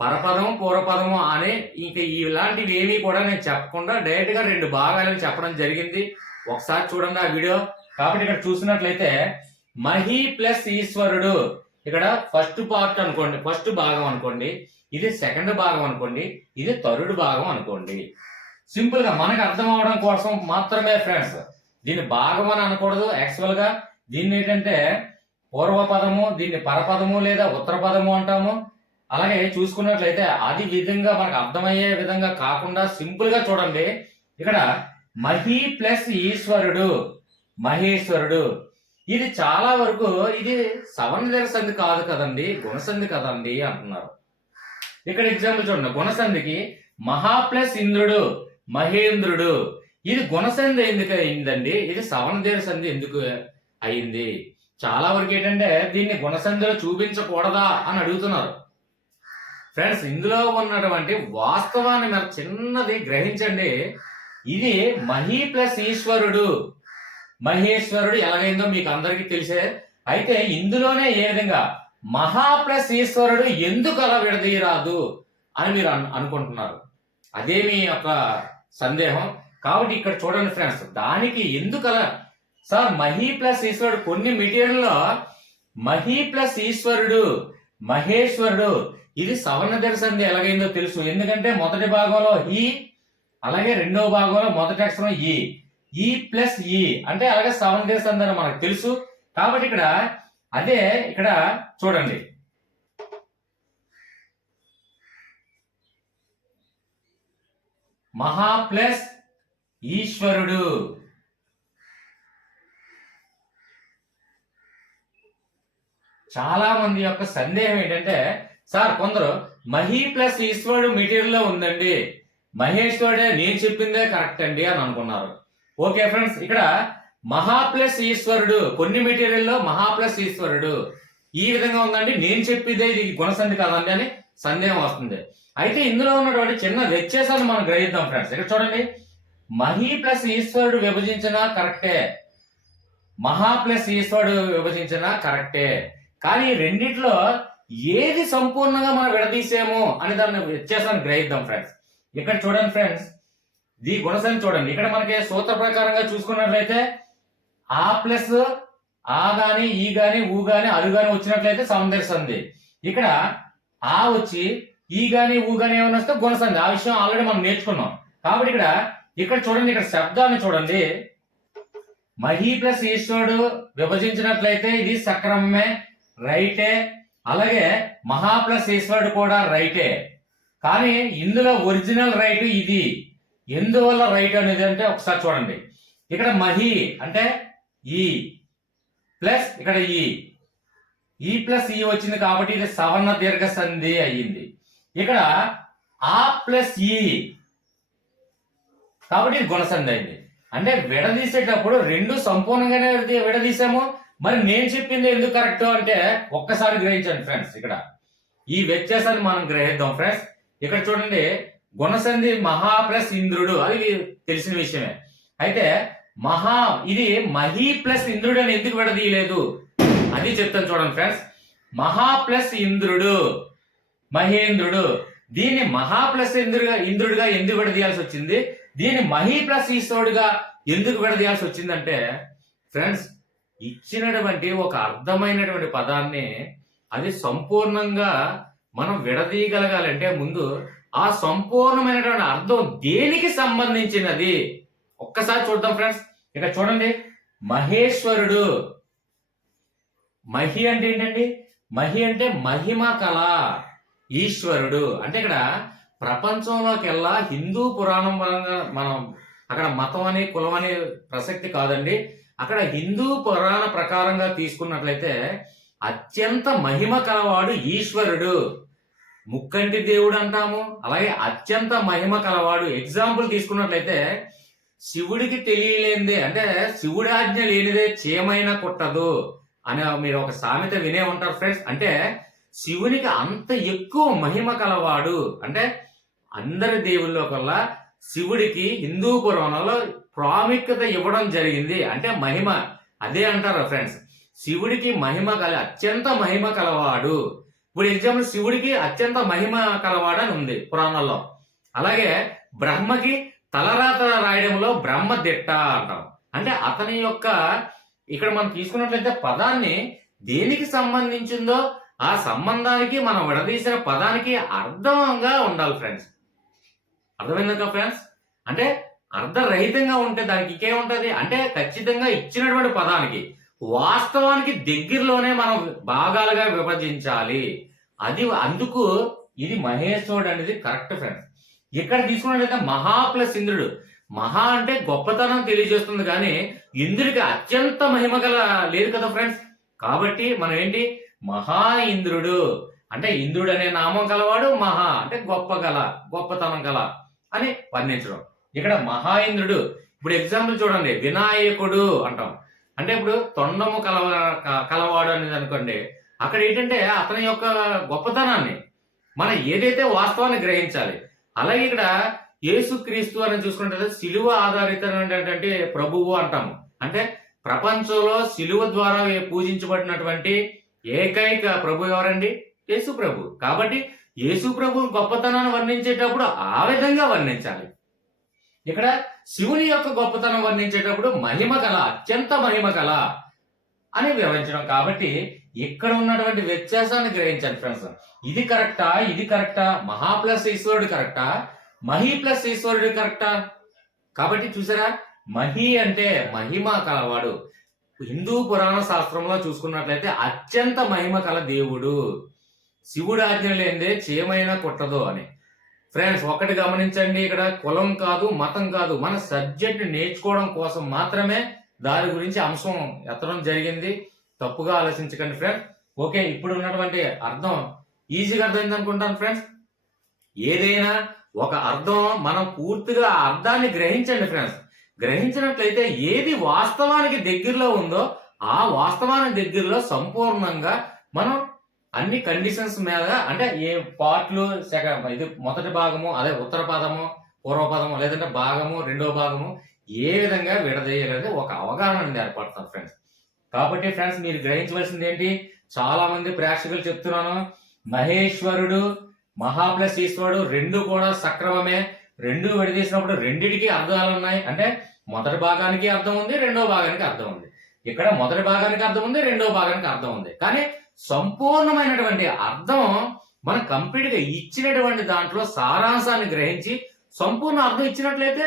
పరపదము పూర్వపదము అని ఇంక ఇలాంటివి ఏమీ కూడా నేను చెప్పకుండా డైరెక్ట్ గా రెండు భాగాలని చెప్పడం జరిగింది. ఒకసారి చూడండి ఆ వీడియో. కాబట్టి ఇక్కడ చూసినట్లయితే మహి ప్లస్ ఈశ్వరుడు, ఇక్కడ ఫస్ట్ పార్ట్ అనుకోండి, ఫస్ట్ భాగం అనుకోండి, ఇది సెకండ్ భాగం అనుకోండి, ఇది థర్డ్ భాగం అనుకోండి. సింపుల్ గా మనకు అర్థం అవడం కోసం మాత్రమే ఫ్రెండ్స్, దీన్ని భాగం అని అనకూడదు. యాక్చువల్ గా దీన్ని ఏంటంటే పూర్వపదము, దీన్ని పరపదము లేదా ఉత్తర పదము అంటాము. అలాగే చూసుకున్నట్లయితే అది విధంగా మనకు అర్థమయ్యే విధంగా కాకుండా సింపుల్ గా చూడండి, ఇక్కడ మహి ప్లస్ ఈశ్వరుడు, మహేశ్వరుడు, ఇది చాలా వరకు ఇది సవర్ణ దీర్ఘ సంధి కాదు కదండి, గుణసంధి కదండి అంటున్నారు. ఇక్కడ ఎగ్జాంపుల్ చూడండి, గుణసంధికి మహా ప్లస్ ఇంద్రుడు, మహేంద్రుడు, ఇది గుణసంధి ఎందుకు అయిందండి, ఇది సవర్ణ దీర్ఘ సంధి ఎందుకు అయింది? చాలా వరకు ఏంటంటే దీన్ని గుణసంధిలో చూపించకూడదా అని అడుగుతున్నారు. ఫ్రెండ్స్, ఇందులో ఉన్నటువంటి వాస్తవాన్ని మీరు చిన్నది గ్రహించండి. ఇది మహి ప్లస్ ఈశ్వరుడు, మహేశ్వరుడు ఎలాగైందో మీకు అందరికీ తెలిసే. అయితే ఇందులోనే ఏ విధంగా మహా ప్లస్ ఈశ్వరుడు ఎందుకు అలా విడదీయరాదు అని మీరు అనుకుంటున్నారు. అదే మీ యొక్క సందేహం. కాబట్టి ఇక్కడ చూడండి ఫ్రెండ్స్, దానికి ఎందుకు అలా సార్ మహి ప్లస్ ఈశ్వరుడు, కొన్ని మెటీరియల్లో మహి ప్లస్ ఈశ్వరుడు, మహేశ్వరుడు, ఇది సవర్ణ దీర్ఘ సంధి ఎలాగైందో తెలుసు. ఎందుకంటే మొదటి భాగంలో ఈ, అలాగే రెండవ భాగంలో మొదటి అక్షరం ఈ ప్లస్ ఈ, అంటే అలాగే సవర్ణ దీర్ఘ సంధి అని మనకు తెలుసు. కాబట్టి ఇక్కడ అదే ఇక్కడ చూడండి, మహా ప్లస్ ఈశ్వరుడు, చాలా మంది యొక్క సందేహం ఏంటంటే సార్ కొందరు మహి ప్లస్ ఈశ్వరుడు మెటీరియల్ లో ఉందండి, మహేశ్వరుడే నేను చెప్పిందే కరెక్ట్ అండి అని అనుకున్నారు. ఓకే ఫ్రెండ్స్, ఇక్కడ మహా ప్లస్ ఈశ్వరుడు, కొన్ని మెటీరియల్లో మహా ప్లస్ ఈశ్వరుడు ఈ విధంగా ఉందండి, నేను చెప్పిదే ఇది గుణసంధి కాదండి అని సందేహం వస్తుంది. అయితే ఇందులో ఉన్నటువంటి చిన్న వ్యత్యాసాన్ని మనం గ్రహిద్దాం ఫ్రెండ్స్. ఇక్కడ చూడండి, మహి ప్లస్ ఈశ్వరుడు విభజించిన కరెక్టే, మహా ప్లస్ ఈశ్వరుడు విభజించిన కరెక్టే, కానీ రెండిట్లో ఏది సంపూర్ణంగా మనం విడదీసాము అని దాన్ని వ్యత్యాసాన్ని గ్రహిద్దాం ఫ్రెండ్స్. ఇక్కడ చూడండి ఫ్రెండ్స్, ఈ గుణసంధి చూడండి, ఇక్కడ మనకి సూత్ర ప్రకారంగా చూసుకున్నట్లయితే ఆ ప్లస్ ఆ గాని ఈ గాని ఊ గాని అరు గాని వచ్చినట్లయితే సౌందర్య సంధి. ఇక్కడ ఆ వచ్చి ఈ గాని ఊ గాని ఏమైనా వస్తే గుణసంధి. ఆ విషయం ఆల్రెడీ మనం నేర్చుకున్నాం. కాబట్టి ఇక్కడ చూడండి, ఇక్కడ శబ్దాన్ని చూడండి, మహి ప్లస్ ఈశ్వరుడు విభజించినట్లయితే ఇది సక్రమమే, రైటే. అలాగే మహా ప్లస్ ఈశ్వరుడు కూడా రైటే. కానీ ఇందులో ఒరిజినల్ రైట్ ఇది. ఎందువల్ల రైట్ అనేది అంటే ఒకసారి చూడండి, ఇక్కడ మహి అంటే ఈ ప్లస్ ఇక్కడ ఈ ప్లస్ ఈ వచ్చింది కాబట్టి ఇది సవర్ణ దీర్ఘ సంధి అయ్యింది. ఇక్కడ ఆ ప్లస్ ఈ కాబట్టి ఇది గుణసంధి అయింది. అంటే విడదీసేటప్పుడు రెండు సంపూర్ణంగానే విడదీసాము. మరి నేను చెప్పింది ఎందుకు కరెక్ట్ అంటే ఒక్కసారి గ్రహించండి ఫ్రెండ్స్. ఇక్కడ ఈ వ్యత్యాసాన్ని మనం గ్రహిద్దాం ఫ్రెండ్స్. ఇక్కడ చూడండి, గుణసంధి మహా ప్లస్ ఇంద్రుడు, అది తెలిసిన విషయమే. అయితే ఇది మహి ప్లస్ ఇంద్రుడు అని ఎందుకు విడదీయలేదు అది చెప్తాను చూడండి ఫ్రెండ్స్. మహా ప్లస్ ఇంద్రుడు, మహేంద్రుడు, దీన్ని మహా ప్లస్ ఇంద్రుడిగా ఎందుకు విడదీయాల్సి వచ్చింది, దీన్ని మహి ప్లస్ ఈశ్వరుడుగా ఎందుకు విడదీయాల్సి వచ్చిందంటే ఫ్రెండ్స్, ఇచ్చినటువంటి ఒక అర్థమైనటువంటి పదాన్ని అది సంపూర్ణంగా మనం విడదీయగలగాలంటే ముందు ఆ సంపూర్ణమైనటువంటి అర్థం దేనికి సంబంధించినది ఒక్కసారి చూద్దాం ఫ్రెండ్స్. ఇక్కడ చూడండి, మహేశ్వరుడు, మహి అంటే ఏంటండి, మహి అంటే మహిమ కళ, ఈశ్వరుడు అంటే ఇక్కడ ప్రపంచంలోకెల్లా హిందూ పురాణం పరంగా మనం అక్కడ మతం అని కులం అనే ప్రసక్తి కాదండి. అక్కడ హిందూ పురాణ ప్రకారంగా తీసుకున్నట్లయితే అత్యంత మహిమ కలవాడు ఈశ్వరుడు, ముక్కంటి దేవుడు అంటాము. అలాగే అత్యంత మహిమ కలవాడు. ఎగ్జాంపుల్ తీసుకున్నట్లయితే శివుడికి తెలియలేనిదే అంటే శివుడి ఆజ్ఞ లేనిదే చీమైనా కుట్టదు అని మీరు ఒక సామెత వినే ఉంటారు ఫ్రెండ్స్. అంటే శివునికి అంత ఎక్కువ మహిమ కలవాడు. అంటే అందరి దేవుల్లో కల్లా శివుడికి హిందూ పురాణంలో ప్రాముఖ్యత ఇవ్వడం జరిగింది. అంటే మహిమ అదే అంటారు ఫ్రెండ్స్, శివుడికి మహిమ అత్యంత మహిమ కలవాడు. ఇప్పుడు ఎగ్జాంపుల్ శివుడికి అత్యంత మహిమ కలవాడు అని ఉంది పురాణాల్లో. అలాగే బ్రహ్మకి తలరాత రాయడంలో బ్రహ్మ దిట్ట అంటాం. అంటే అతని యొక్క ఇక్కడ మనం తీసుకున్నట్లయితే పదాన్ని దేనికి సంబంధించిందో ఆ సంబంధానికి మనం విడదీసిన పదానికి అర్థంగా ఉండాలి ఫ్రెండ్స్. అర్థమైందా ఫ్రెండ్స్? అంటే అర్ధరహితంగా ఉంటే దానికి ఇంకేముంటది అంటే ఖచ్చితంగా ఇచ్చినటువంటి పదానికి వాస్తవానికి దగ్గరలోనే మనం భాగాలుగా విభజించాలి. అందుకు ఇది మహేశ్వరుడు అనేది కరెక్ట్ ఫ్రెండ్స్. ఇక్కడ తీసుకున్నట్లయితే మహా ప్లస్ ఇంద్రుడు, మహా అంటే గొప్పతనం తెలియజేస్తుంది కానీ ఇంద్రుడికి అత్యంత మహిమ గల లేదు కదా ఫ్రెండ్స్. కాబట్టి మనం ఏంటి, మహా ఇంద్రుడు అంటే ఇంద్రుడు అనే నామం గలవాడు, మహా అంటే గొప్పతనం గల అని వర్ణించడం. ఇక్కడ మహా ఇంద్రుడు. ఇప్పుడు ఎగ్జాంపుల్ చూడండి, వినాయకుడు అంటాం. అంటే ఇప్పుడు తొండము కలవాడు అనేది అనుకోండి, అక్కడ ఏంటంటే అతని యొక్క గొప్పతనాన్ని మనం ఏదైతే వాస్తవాన్ని గ్రహించాలి. అలాగే ఇక్కడ యేసుక్రీస్తు అని చూసుకుంటే సిలువ ఆధారితమైనటువంటి ప్రభువు అంటాము. అంటే ప్రపంచంలో సిలువ ద్వారా పూజించబడినటువంటి ఏకైక ప్రభు ఎవరండి? యేసు ప్రభు. కాబట్టి యేసు ప్రభు గొప్పతనాన్ని వర్ణించేటప్పుడు ఆ విధంగా వర్ణించాలి. ఇక్కడ శివుని యొక్క గొప్పతనం వర్ణించేటప్పుడు మహిమ కళ, అత్యంత మహిమ కళ అని వివరించడం. కాబట్టి ఇక్కడ ఉన్నటువంటి వ్యత్యాసాన్ని గ్రహించాలి ఫ్రెండ్స్. ఇది కరెక్టా, మహా ప్లస్ ఈశ్వరుడు కరెక్టా, మహి ప్లస్ ఈశ్వరుడు కరెక్టా? కాబట్టి చూసారా, మహి అంటే మహిమ కలవాడు. హిందూ పురాణ శాస్త్రంలో చూసుకున్నట్లయితే అత్యంత మహిమ కల దేవుడు, శివుడు ఆజ్ఞ లేనిదే చీమైనా కుట్టదు అని. ఫ్రెండ్స్ ఒకటి గమనించండి, ఇక్కడ కులం కాదు, మతం కాదు, మన సబ్జెక్ట్ నేర్చుకోవడం కోసం మాత్రమే దాని గురించి అంశం ఎత్తడం జరిగింది. తప్పుగా ఆలోచించకండి ఫ్రెండ్స్. ఓకే, ఇప్పుడు ఉన్నటువంటి అర్థం ఈజీగా అర్థమైంది అనుకుంటాను ఫ్రెండ్స్. ఏదైనా ఒక అర్థం మనం పూర్తిగా ఆ అర్థాన్ని గ్రహించండి ఫ్రెండ్స్. గ్రహించినట్లయితే ఏది వాస్తవానికి దగ్గరలో ఉందో ఆ వాస్తవానికి దగ్గరలో సంపూర్ణంగా మనం అన్ని కండిషన్స్ మీద అంటే ఏ పార్ట్లు ఇది మొదటి భాగము అదే ఉత్తర పదము పూర్వపదము లేదంటే భాగము రెండో భాగము ఏ విధంగా విడదీయాలనేది ఒక అవగాహన అనేది ఏర్పడుతుంది ఫ్రెండ్స్. కాబట్టి ఫ్రెండ్స్ మీరు గ్రహించవలసింది ఏంటి, చాలా మంది ప్రేక్షకులు చెప్తున్నాను, మహేశ్వరుడు మహా ప్లస్ ఈశ్వరుడు రెండు కూడా సక్రమమే. రెండు విడదీసినప్పుడు రెండిటికి అర్థాలు ఉన్నాయి. అంటే మొదటి భాగానికి అర్థం ఉంది, రెండో భాగానికి అర్థం ఉంది. ఇక్కడ మొదటి భాగానికి అర్థం ఉంది, రెండో భాగానికి అర్థం ఉంది. కానీ సంపూర్ణమైనటువంటి అర్థం మనం కంప్లీట్ గా ఇచ్చినటువంటి దాంట్లో సారాంశాన్ని గ్రహించి సంపూర్ణ అర్థం ఇచ్చినట్లయితే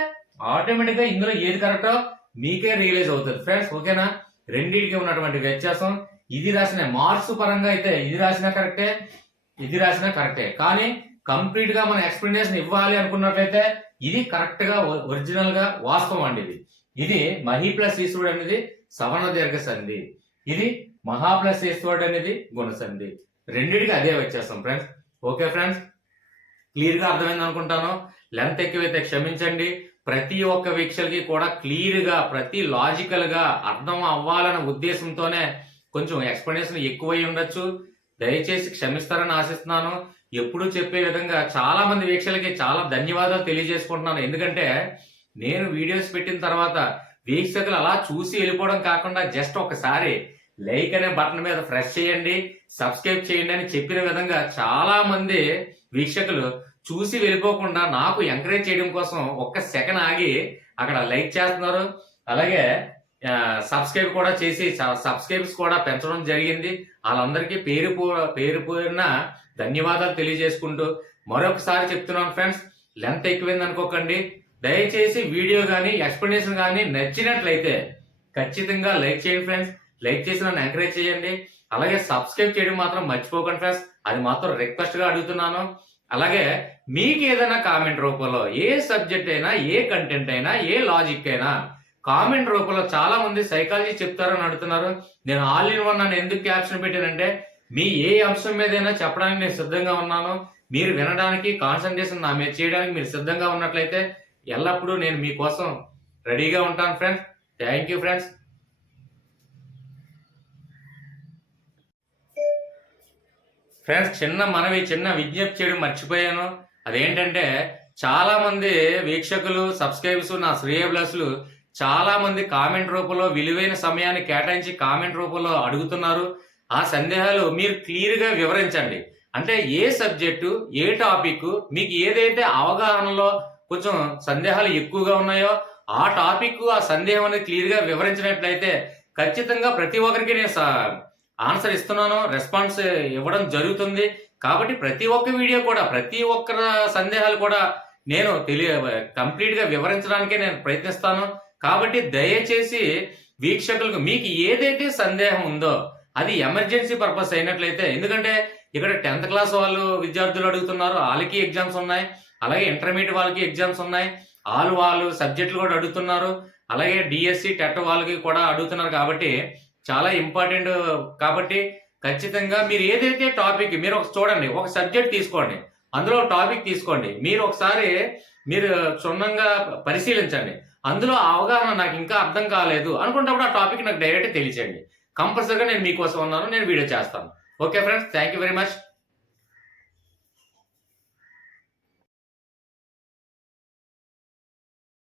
ఆటోమేటిక్ గా ఇందులో ఏది కరెక్టో మీకే రియలైజ్ అవుతుంది ఫ్రెండ్స్. ఓకేనా? రెండింటికి ఉన్నటువంటి వ్యత్యాసం ఇది రాసిన మార్క్స్ పరంగా అయితే ఇది రాసినా కరెక్టే, ఇది రాసినా కరెక్టే. కానీ కంప్లీట్ గా మనం ఎక్స్ప్లెనేషన్ ఇవ్వాలి అనుకున్నట్లయితే ఇది కరెక్ట్ గా ఒరిజినల్ గా వాస్తవం అండి. ఇది మహి ప్లస్ ఈశ్వరుడు అనేది సవర్ణ దీర్ఘ సంధి, ఇది మహా ప్లస్ ఈశ్వరుడు అనేది గుణసంధి. రెండింటికి అదే వ్యత్యాసం ఫ్రెండ్స్. ఓకే ఫ్రెండ్స్, క్లియర్ గా అర్థమైంది అనుకుంటాను. లెంత్ ఎక్కువైతే క్షమించండి. ప్రతి ఒక్క వీక్షలకి కూడా క్లియర్ గా ప్రతి లాజికల్ గా అర్థం అవ్వాలనే ఉద్దేశంతోనే కొంచెం ఎక్స్ప్లెనేషన్ ఎక్కువై ఉండొచ్చు. దయచేసి క్షమిస్తారని ఆశిస్తున్నాను. ఎప్పుడు చెప్పే విధంగా చాలా మంది వీక్షలకి చాలా ధన్యవాదాలు తెలియజేసుకుంటున్నాను. ఎందుకంటే నేను వీడియోస్ పెట్టిన తర్వాత వీక్షకులు అలా చూసి వెళ్ళిపోవడం కాకుండా జస్ట్ ఒకసారి లైక్ అనే బటన్ మీద ప్రెస్ చేయండి, సబ్స్క్రైబ్ చేయండి అని చెప్పిన విధంగా చాలా మంది వీక్షకులు చూసి వెళ్ళిపోకుండా నాకు ఎంకరేజ్ చేయడం కోసం ఒక్క సెకండ్ ఆగి అక్కడ లైక్ చేస్తున్నారు. అలాగే సబ్స్క్రైబ్ కూడా చేసి సబ్స్క్రైబ్స్ కూడా పెంచడం జరిగింది. వాళ్ళందరికీ పేరు పేరున ధన్యవాదాలు తెలియజేసుకుంటూ మరొకసారి చెప్తున్నాను ఫ్రెండ్స్, లెంత్ ఎక్కువైంది అనుకోకండి. దయచేసి వీడియో కానీ ఎక్స్ప్లెనేషన్ కానీ నచ్చినట్లయితే ఖచ్చితంగా లైక్ చేయండి ఫ్రెండ్స్. లైక్ చేసి నన్ను ఎంకరేజ్ చేయండి. అలాగే సబ్స్క్రైబ్ చేయడం మాత్రం మర్చిపోకండి ఫ్రెండ్స్, అది మాత్రం రిక్వెస్ట్ గా అడుగుతున్నాను. అలాగే మీకు ఏదైనా కామెంట్ రూపంలో ఏ సబ్జెక్ట్ అయినా, ఏ కంటెంట్ అయినా, ఏ లాజిక్ అయినా కామెంట్ రూపంలో చాలా మంది సైకాలజీ చెప్తారని అడుగుతున్నారు. నేను ఆల్ ఇన్ వన్ అని ఎందుకు క్యాప్షన్ పెట్టానంటే మీ ఏ అంశం మీదైనా చెప్పడానికి నేను సిద్ధంగా ఉన్నాను. మీరు వినడానికి, కాన్సన్ట్రేషన్ నా మీద చేయడానికి మీరు సిద్ధంగా ఉన్నట్లయితే ఎల్లప్పుడూ నేను మీకోసం రెడీగా ఉంటాను friends. Thank you friends. Friends చిన్న విజ్ఞప్తి చేయడం మర్చిపోయాను. అదేంటంటే చాలా మంది వీక్షకులు, సబ్స్క్రైబర్స్, నా శ్రేయభిలాషులు చాలా మంది కామెంట్ రూపంలో విలువైన సమయాన్ని కేటాయించి కామెంట్ రూపంలో అడుగుతున్నారు. ఆ సందేహాలు మీరు క్లియర్ గా వివరించండి. అంటే ఏ సబ్జెక్టు, ఏ టాపిక్ మీకు ఏదైతే అవగాహనలో కొంచెం సందేహాలు ఎక్కువగా ఉన్నాయో ఆ టాపిక్, ఆ సందేహం అనేది క్లియర్ గా వివరించినట్లయితే ఖచ్చితంగా ప్రతి ఒక్కరికి నేను ఆన్సర్ ఇస్తున్నాను, రెస్పాన్స్ ఇవ్వడం జరుగుతుంది. కాబట్టి ప్రతి ఒక్క వీడియో కూడా, ప్రతి ఒక్కరి సందేహాలు కూడా నేను కంప్లీట్ గా వివరించడానికే నేను ప్రయత్నిస్తాను. కాబట్టి దయచేసి వీక్షకులకు మీకు ఏదైతే సందేహం ఉందో అది ఎమర్జెన్సీ పర్పస్ అయినట్లయితే, ఎందుకంటే ఇక్కడ 10th క్లాస్ వాళ్ళు విద్యార్థులు అడుగుతున్నారు, వాళ్ళకి ఎగ్జామ్స్ ఉన్నాయి. అలాగే ఇంటర్మీడియట్ వాళ్ళకి ఎగ్జామ్స్ ఉన్నాయి. వాళ్ళు సబ్జెక్టులు కూడా అడుగుతున్నారు. అలాగే డిఎస్సి టెట్ వాళ్ళకి కూడా అడుగుతున్నారు. కాబట్టి చాలా ఇంపార్టెంట్. కాబట్టి ఖచ్చితంగా మీరు ఏదైతే టాపిక్ మీరు చూడండి, ఒక సబ్జెక్ట్ తీసుకోండి, అందులో టాపిక్ తీసుకోండి, మీరు ఒకసారి మీరు క్షుణ్ణంగా పరిశీలించండి. అందులో అవగాహన నాకు ఇంకా అర్థం కాలేదు అనుకున్నప్పుడు ఆ టాపిక్ నాకు డైరెక్ట్ తెలియచేయండి. కంపల్సరీగా నేను మీకోసం ఉన్నాను, నేను వీడియో చేస్తాను. Okay friends, thank you very much.